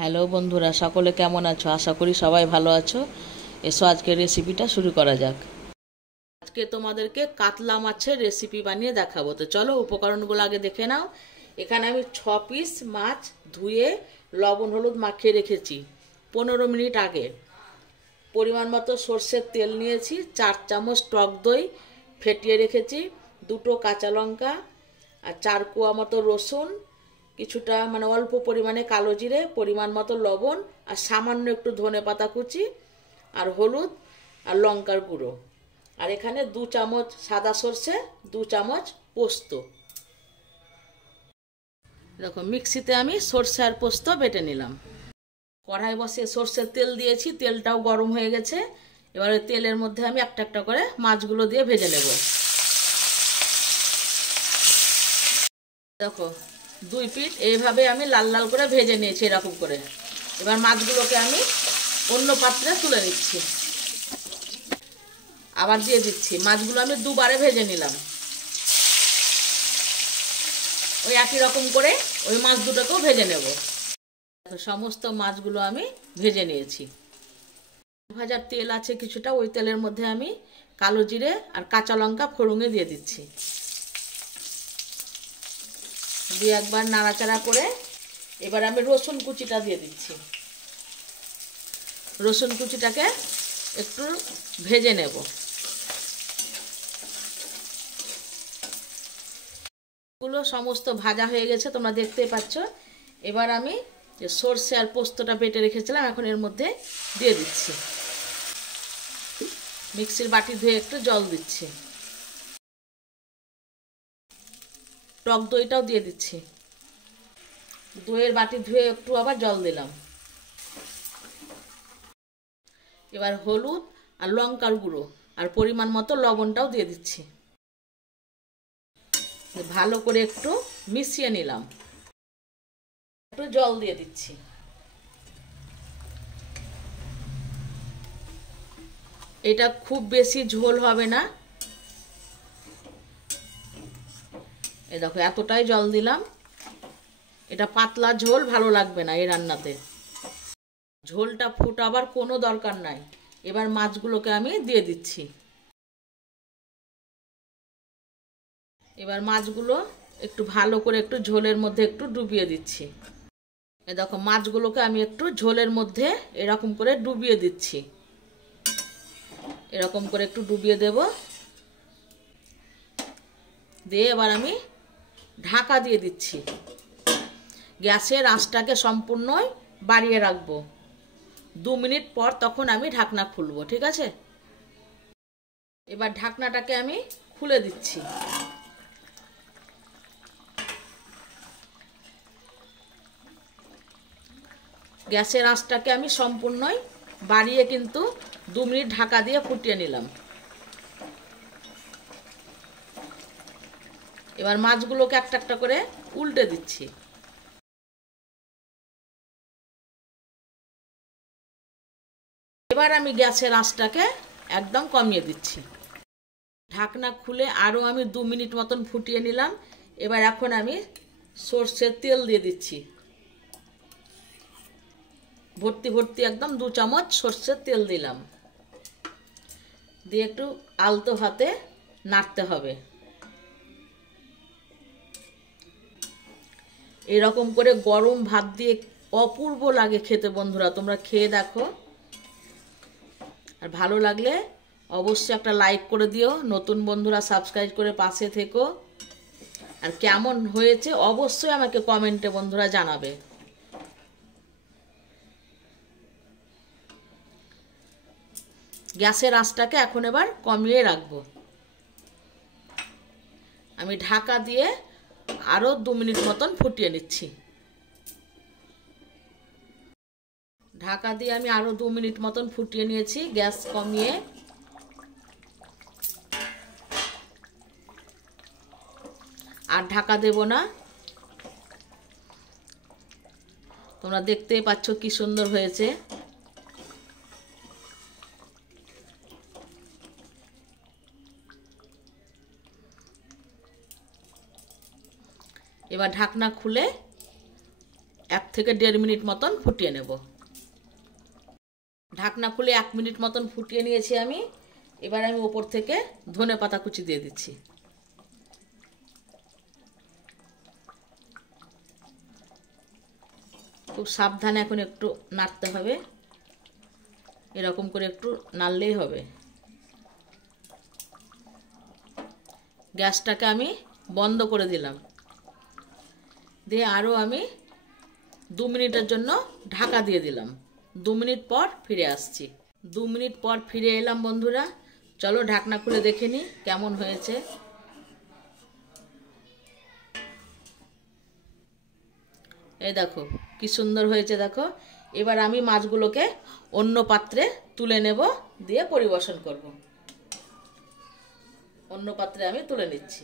Hello বন্ধুরা, সকলে কেমন আছো? আশা করি সবাই ভালো আছো। এসো আজকের রেসিপিটা শুরু করা যাক। আজকে তোমাদেরকে কাতলা মাছের রেসিপি বানিয়ে দেখাবো। তো চলো উপকরণগুলো আগে দেখে নাও। এখানে আমি 6 পিস মাছ ধুয়ে লবণ হলুদ মাখিয়ে রেখেছি 15 মিনিট আগে। পরিমাণ মতো সর্ষের তেল নিয়েছি, 4 চামচ টক দই ফেটিয়ে রেখেছি, 2টো কাঁচা লঙ্কা আর 4 কোয়া মতো রসুন, কিছুটা অল্প পরিমাণে কালো জিরে, পরিমাণ মতো লবণ আর সামান্য একটু ধনে পাতা কুচি আর হলুদ আর লঙ্কার গুঁড়ো। আর এখানে 2 চামচ সাদা সর্ষে, 2 চামচ পোস্ত। দেখো মিক্সিতে আমি সর্ষে আর পোস্ত বেটে নিলাম। কড়াই বসিয়ে সর্ষের তেল দিয়েছি, তেলটাও গরম হয়ে গেছে। এবারে তেলের মধ্যে আমি একটা একটা করে মাছগুলো দিয়ে ভেজে নেব। দেখো 2 পিঠ এইভাবে আমি লাল লাল করে ভেজে নিয়েছি এরকম করে। এবার মাছগুলোকে আমি অন্য পাত্রে তুলে নিচ্ছি, আবার দিয়ে দিচ্ছি। মাছগুলো আমি দুবারে ভেজে নিলাম। ওই একই রকম করে ওই মাছ দুটোকেও ভেজে নেব। সমস্ত মাছগুলো আমি ভেজে নিয়েছি। ভাজার তেল আছে কিছুটা, ওই তেলের মধ্যে আমি কালো জিরে আর কাঁচা লঙ্কা ফোড়নে দিয়ে দিচ্ছি। দিয়ে একবার নাড়াচাড়া করে এবার আমি রসুন কুচিটা দিয়ে দিচ্ছি। রসুন কুচিটাকে একটু ভেজে নেব। গুলো সমস্ত ভাজা হয়ে গেছে, তোমরা দেখতেই পাচ্ছ। এবার আমি যে সর্ষে আর পোস্তটা বেটে রেখেছিলাম এখন এর মধ্যে দিয়ে দিচ্ছি। মিক্সির বাটি ধুয়ে একটু জল দিচ্ছি। টক দইটাও দিয়ে দিচ্ছি। দইয়ের বাটি ধুয়ে একটু আবার জল দিলাম। এবার হলুদ আর লঙ্কার গুঁড়ো আর পরিমাণ মতো লবণটাও দিয়ে দিচ্ছি। ভালো করে একটু মিশিয়ে নিলাম। একটু জল দিয়ে দিচ্ছি। এটা খুব বেশি ঝোল হবে না। এই দেখো এতটাই জল দিলাম। এটা পাতলা ঝোল ভালো লাগবে না এই রান্নাতে। ঝোলটা ফুটাবার কোনো দরকার নাই। এবার মাছগুলোকে আমি দিয়ে দিচ্ছি। এবার মাছগুলো একটু ভালো করে একটু ঝোলের মধ্যে একটু ডুবিয়ে দিচ্ছি। এই দেখো মাছগুলোকে আমি একটু ঝোলের মধ্যে এরকম করে ডুবিয়ে দিচ্ছি। এরকম করে একটু ডুবিয়ে দেব। দিয়ে এবার আমি ঢাকা দিয়ে দিচ্ছি। গ্যাসের আঁচটাকে সম্পূর্ণই বাড়িয়ে রাখবো। 2 মিনিট পর তখন আমি ঢাকনা খুলবো, ঠিক আছে? এবার ঢাকনাটাকে আমি খুলে দিচ্ছি। গ্যাসের আঁচটাকে আমি সম্পূর্ণই বাড়িয়ে কিন্তু 2 মিনিট ঢাকা দিয়ে ফুটিয়ে নিলাম। এবার মাছগুলোকে একটা একটা করে উল্টে দিচ্ছি। এবার আমি গ্যাসের আঁচটাকে একদম কমিয়ে দিচ্ছি। ঢাকনা খুলে আরও আমি 2 মিনিট মতন ফুটিয়ে নিলাম। এবার এখন আমি সর্ষের তেল দিয়ে দিচ্ছি। ভর্তি ভর্তি একদম 2 চামচ সর্ষের তেল দিলাম। দিয়ে একটু আলতো হাতে নাড়তে হবে। এরকম করে গরম ভাত দিয়ে অপূর্ব লাগে খেতে বন্ধুরা, তোমরা খেয়ে দেখো। আর ভালো লাগলে অবশ্যই একটা লাইক করে দিও। নতুন বন্ধুরা সাবস্ক্রাইব করে পাশে থেকো। আর কেমন হয়েছে অবশ্যই আমাকে কমেন্টে বন্ধুরা জানাবে। গ্যাসের আঁচটাকে এখন এবার কমিয়ে রাখবো। আমি ঢাকা দিয়ে আরও 2 মিনিট মতন ফুটিয়ে নিচ্ছি। ঢাকা দিয়ে আমি আরও 2 মিনিট মতন ফুটিয়ে নিয়েছি গ্যাস কমিয়ে। আর ঢাকা দেব না। তোমরা দেখতেই পাচ্ছ কি সুন্দর হয়েছে। এবার ঢাকনা খুলে 1 থেকে 1.5 মিনিট মতন ফুটিয়ে নেব। ঢাকনা খুলে 1 মিনিট মতন ফুটিয়ে নিয়েছি আমি। এবার আমি উপর থেকে ধনেপাতা কুচি দিয়ে দিচ্ছি। খুব সাবধানে এখন একটু নাড়তে হবে, এরকম করে একটু নাড়লেই হবে। গ্যাসটাকে আমি বন্ধ করে দিলাম, দিয়ে আরও আমি 2 মিনিটের জন্য ঢাকা দিয়ে দিলাম। 2 মিনিট পর ফিরে আসছি। 2 মিনিট পর ফিরে এলাম বন্ধুরা। চলো ঢাকনা খুলে দেখে নিই কেমন হয়েছে। এই দেখো কি সুন্দর হয়েছে, দেখো। এবার আমি মাছগুলোকে অন্য পাত্রে তুলে নেব, দিয়ে পরিবেশন করব। অন্য পাত্রে আমি তুলে নিচ্ছি।